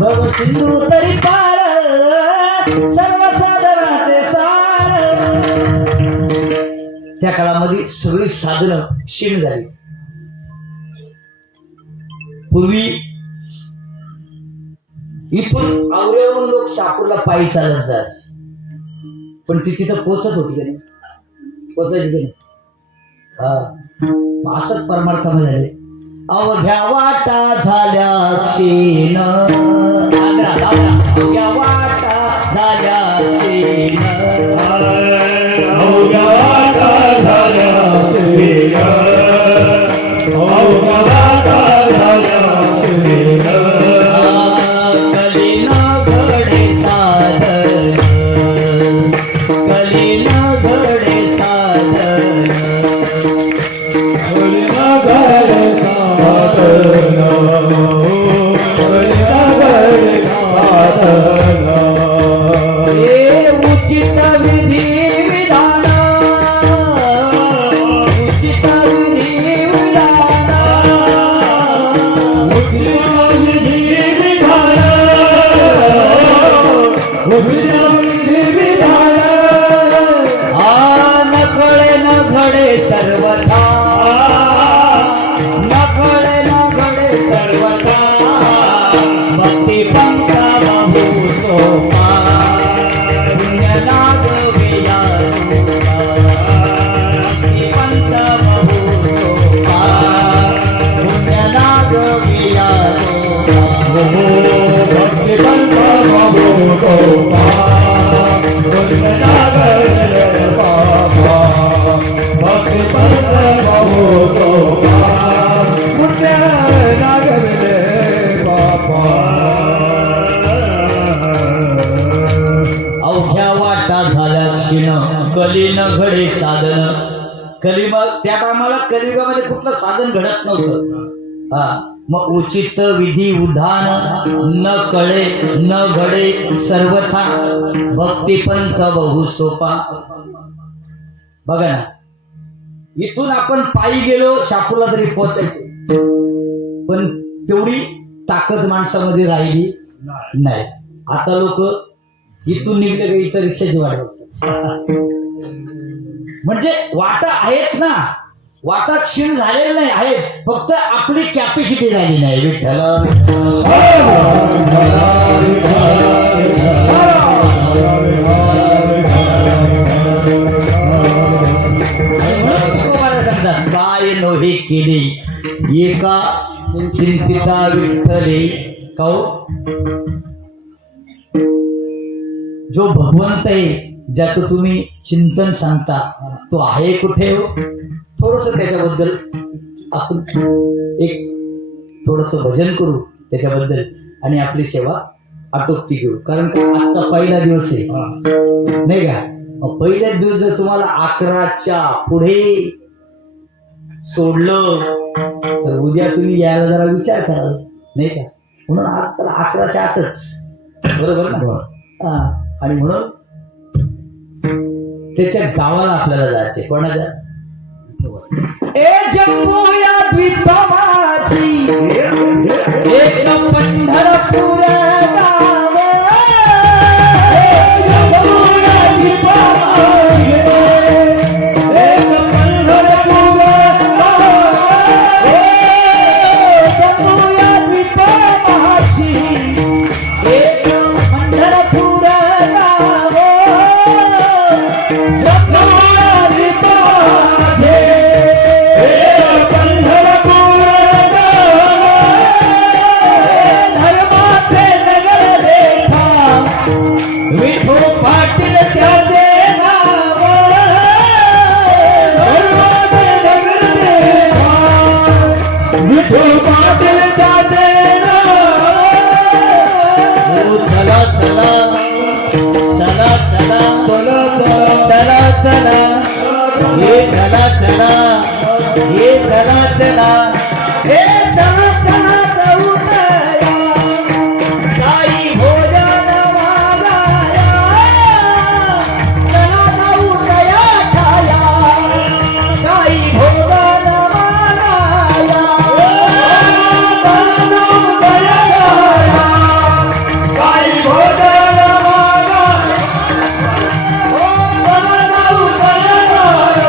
भवसिंधू तरी पार, सर्व साधनाचे सार. त्या काळामध्ये सगळी साधनं क्षीण झाली. पूर्वी इथून आवऱ्यावरून लोक शहापूरला पायी चालत जायचे, पण ती तिथं पोचत होती का नाही, पोचायची का नाही. असंच परमार्थामध्ये झाले. अवघ्या वाटा झाल्या क्षीण, अवघ्या वाटा झाल्या क्षीण, अवघ्या वाटा झाल्या क्षीण, अवघ्या वाटा झाल्या क्षीण. कली न घडे साधन, कली न घडे साधन, कली न घडे साधन, कली न घडे साधन. हे उचित विधी विधान, उचित विधी विधान, उचित विधी विधान, उचित विधी विधान. न कळे न घडे सर्वथा, न कळे न घडे सर्वथा, भक्ती पंथा बहु सोपा, पुण्य नाग विया क्षीण कलीन घडे साधन. कलिमग त्या टायमाला कलियुगामध्ये कुठलं साधन घडत नव्हतं. हा मग उचित विधी उधान न कळे न घडे सर्वथा भक्तिपंथ बहु सोपा. बघा ना, इथून आपण पायी गेलो शहापूरला तरी पोहोचायचो, पण तेवढी ताकद माणसामध्ये राहिली नाही. आता लोक इथून निघले का इथं रिक्षाची वाट बघतात. म्हणजे वाटा आहेत ना, वाटा क्षीण झालेल्या नाही आहेत, फक्त आपली कॅपॅसिटी झाली नाही. विठ्ठल सांगतात काय नव्हे केले एका चिंतिता विठ्ठले. काऊ जो भगवंत आहे ज्याचं तुम्ही चिंतन सांगता तो आहे कुठे हो? थोडस त्याच्याबद्दल आपण एक थोडस भजन करू त्याच्याबद्दल आणि आपली सेवा आटोपती घेऊ. कारण का आजचा पहिला दिवस आहे नाही का? मग पहिल्या दिवस जर तुम्हाला 11च्या पुढे सोडलं तर उद्या तुम्ही यायला जरा विचार करा नाही का? म्हणून आज चला 11च्या आतच, बरोबर ना? हा, आणि म्हणून त्याच्या गावाला आपल्याला जायचे. कोणाच्या? ए जम्मूया द्वीपावासी एक पंढरपूर गाव. जम्मूया द्वीपावासी एक पंढरपूर गाव. जम्मूया द्वीपावासी एक पंढरपूर गाव. जम्मूया द्वीपावासी विठो पाटील त्याचे नाव. विठो पाटील त्याचे नाव. चला चला चला चला चला चला हे चला चला हे चला चला हे चला चला जाऊ तया. काही भोजन मागाया चला जाऊ तया ठाया. काही भोजन मागाया चला जाऊ तया ठाया. काही भोजन मागाया चला जाऊ तया ठाया.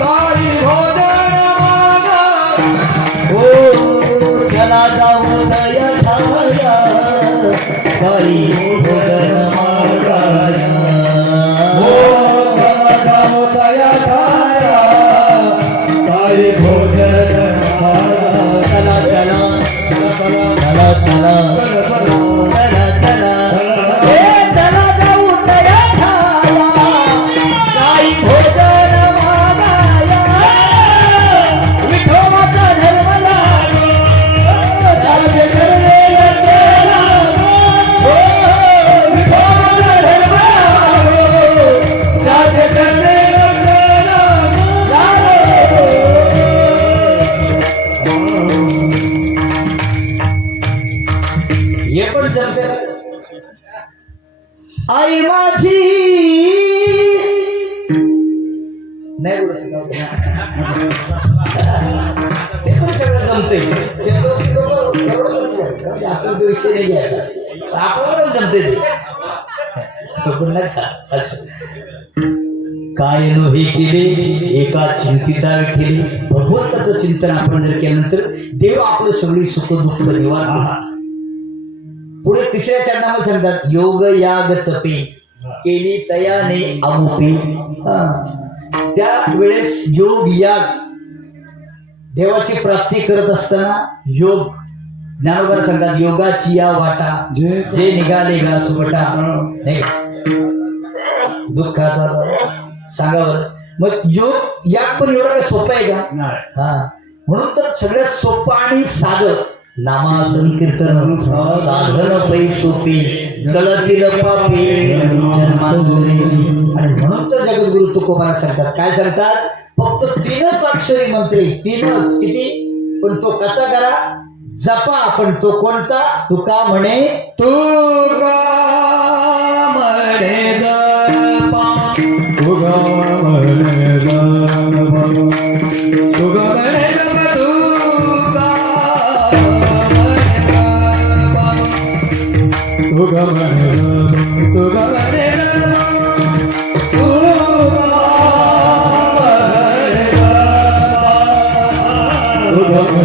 काही भोजन मागाया चला जाऊ तया ठाया. काही भोजन मागाया चला जाऊ तया ठाया. काही भोजन चला चला चला चला चला चला हे चला जाऊ तया ठाया. काही भोजन मागाया विठोबाचा धर्म लागो. राज्य करलेला केला हो. विठोबाचा धर्म लागो. राज्य करलेला केला लागो. हे पण जमते. आई माझी नाही बोलत. ते पण सगळं जमतंय. आपला विषय नाही घ्यायचा, आपल्याला पण जमते ते. तो पण नका असं. काय नव्हे केले एका चिंतिता विठेली. भगवंताचं चिंतन आपण जर केल्यानंतर देव आपलं सगळी सुख दुःख निवारतो. पुढे तिसऱ्या चरणामध्ये सांगतात योग याग तपे केली तयाने अमुपी. त्या वेळेस योग याग देवाची प्राप्ती करत असताना योग ज्ञानोबा सांगतात योगाची या वाटा जे निघाले गा सुबटा. दुःखाचा सांगा बरं. मग योग याग पण एवढा सोपं आहे का? हा, म्हणून तर सगळ्यात सोपं आणि साधं नामा संकीर्तन साधन पै सोपी चलतील पापी जन्मांतरीची. आणि जगद्गुरु तुकोबारा सांगतात. काय सांगतात? फक्त 3च अक्षरी मंत्री, 3च. किती? पण तो कसा करा? जपा. पण तो कोणता? तुका म्हणे तुका म्हणे जपा, तुका म्हणे जपा, तुका म्हणे जपा, तुका म्हणे जपा, तुका म्हणे जपा, तुका म्हणे जपा, तुका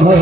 म्हणे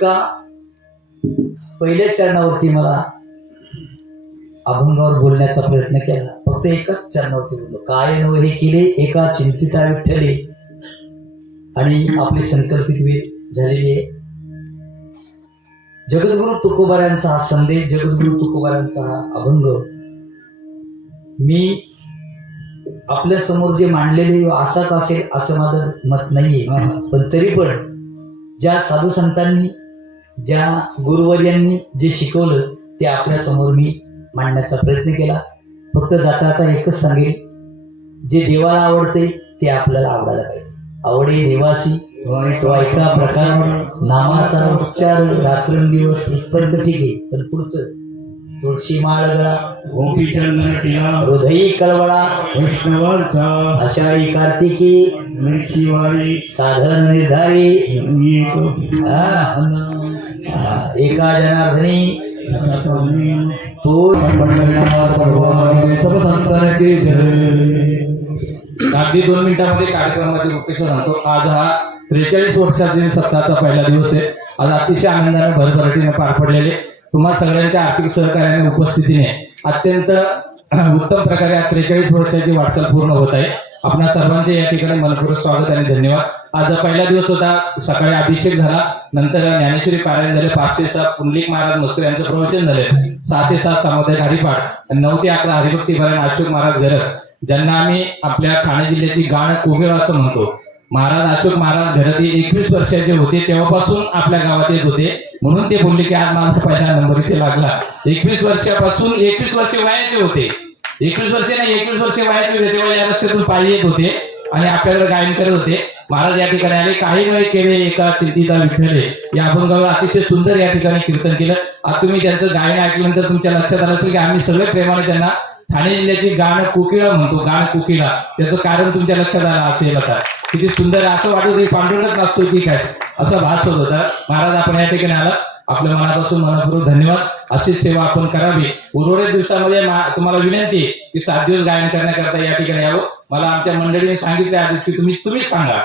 एका पहिल्या चरणावरती मला अभंगावर बोलण्याचा प्रयत्न केला. फक्त एकाच चरणावरती बोललो. काय नव हे केले एका चिंतिता विठ्ठले, आणि आपली संकल्पित वेळ झालेली आहे. जगद्गुरु तुकोबारांचा हा संदेश, जगद्गुरु तुकोबारांचा हा अभंग मी आपल्या समोर जे मांडलेले असाच असेल असं माझं मत नाहीये. पण तरी पण ज्या साधू संतांनी, ज्या गुरुवर्यांनी जे शिकवलं ते आपल्या समोर मी मांडण्याचा प्रयत्न केला. फक्त जाता आता एकच सांगेल, जे देवाला आवडते ते आपल्याला आवडायला पाहिजे. आवडे देवासी तो ऐका प्रकार, नामाचा उच्चार रात्रंदिवस इथपर्यंत ठीक आहे. पण पुढचं तुळशी माळ गळा, गोपी चंदन टिळा, हृदयी कळवळा, वैष्णवांचा आषाढी कार्तिकी मिरचीवारी साधन निर्धारी, येतो एका जनार्दनी तो सब संतान की जय. अगदी 2 मिनिटांमध्ये कार्यक्रमामध्ये मुख्य सांगतो. आज हा 43 वर्षाचा सप्ताहाचा पहिला दिवस आहे. आज अतिशय आनंदाने भरभराटीने पार पडलेले, तुम्हा सगळ्यांच्या आर्थिक सहकार्याने उपस्थितीने अत्यंत उत्तम प्रकारे 43 वर्षाची वाटचाल पूर्ण होत आहे. आपणा सर्वांचे या ठिकाणी मनपूर्वक स्वागत आणि धन्यवाद. आज पहिला दिवस होता. सकाळी अभिषेक झाला, नंतर ज्ञानेश्वरी पारायण झाले, 5 ते 7 पुंडलिक महाराज मस्कर यांचं प्रवचन झाले, 6 ते 7 सामुदायिक हरिपाठ, 9 ते 11 हरिभक्ती पारायण अशोक महाराज घरत, ज्यांना आम्ही आपल्या ठाणे जिल्ह्याची गाण कोकिळ असं म्हणतो. महाराज अशोक महाराज घरत 21 वर्षाचे होते तेव्हापासून आपल्या गावात येत होते, म्हणून ते बोलले की आज माझा पहिला नंबर इथे लागला. 21 वर्षापासून 21 वर्ष वयाचे होते, 21 वर्ष नाही 21 वर्ष वयाचे होते तेव्हा या रस्त्यातून पायी येत होते आणि आपल्याकडे गायन करत होते. महाराज या ठिकाणी आले, काही वेळ केले एका चिंतिता विठ्ठले या अभंगावर अतिशय सुंदर या ठिकाणी कीर्तन केलं. आज तुम्ही त्यांचं गायन ऐकल्यानंतर तुमच्या लक्षात आलं असेल की आम्ही सगळे प्रेमाने त्यांना ठाणे जिल्ह्याची गाण कोकिळा म्हणतो. गाण कोकिळा त्याचं कारण तुमच्या लक्षात आलं असेल. आता किती सुंदर, असं वाटत होतं पांडुरंगच नसतो की काय, असा भास होत होता. महाराज आपण या ठिकाणी आला, आपल्या मनापासून मनपूर्वक धन्यवाद. अशीच सेवा आपण करावी. उर्वरित दिवसामध्ये तुम्हाला विनंती आहे की 7 दिवस गायन करण्याकरता या ठिकाणी यावं. मला आमच्या मंडळीने सांगितले आधीच की तुम्हीच सांगा,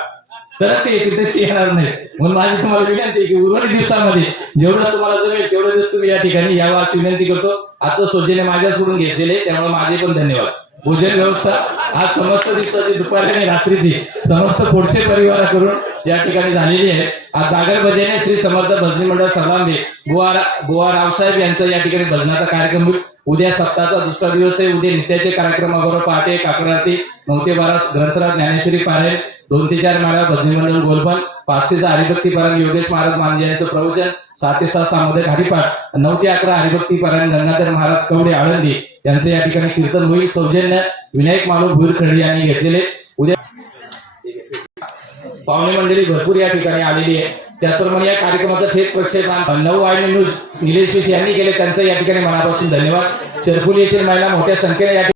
तर ते तिथे येणार नाही. म्हणून माझी तुम्हाला विनंती आहे की उर्वरित दिवसामध्ये जेवढं तुम्हाला जमेल तेवढे दिवस तुम्ही या ठिकाणी यावं अशी विनंती करतो. आजचं सौजन्य माझ्याकडून घेतलेले, त्यामुळे माझे पण धन्यवाद. भोजन व्यवस्था आज समस्त दिवसाची दुपारी आणि रात्रीची समस्त पोटसे परिवाराकडून या ठिकाणी झालेली आहे. आज जागर भजने श्री समर्थ भजनी मंडळ सरलांबे बुवा रावसाहेब यांचा या ठिकाणी भजनाचा कार्यक्रम होईल. उद्या सप्ताहाचा दुसरा दिवस आहे. उद्या नित्याचे कार्यक्रमाबरोबर पहाटे काकड आरती, 9 ते 12 ग्रंथराज ज्ञानेश्वरी पारायण, 2 ते 4 माळा भजनी मंडळ गोलबन, 5 ते 6 हरिभक्ती पारायण योगेश महाराज मांजे यांचं प्रवचन, 7 ते 7 सामुदायिक हरिपाठ, 9 ते 11 हरिभक्ती पारायण गंगाधर महाराज कवडे आळंदी यांचं या ठिकाणी कीर्तन होईल. सौजन्य विनायक मालू भुरखडी यांनी घेतलेले. उद्या पाहुणे मंडळी भरपूर या ठिकाणी आलेली आहे. त्याचप्रमाणे या कार्यक्रमाचा थेट प्रक्षेपण 9 वाहिनी न्यूज निलेश यांनी केले, त्यांचं या ठिकाणी मनापासून धन्यवाद. चरपुली येथील महिला मोठ्या संख्येने या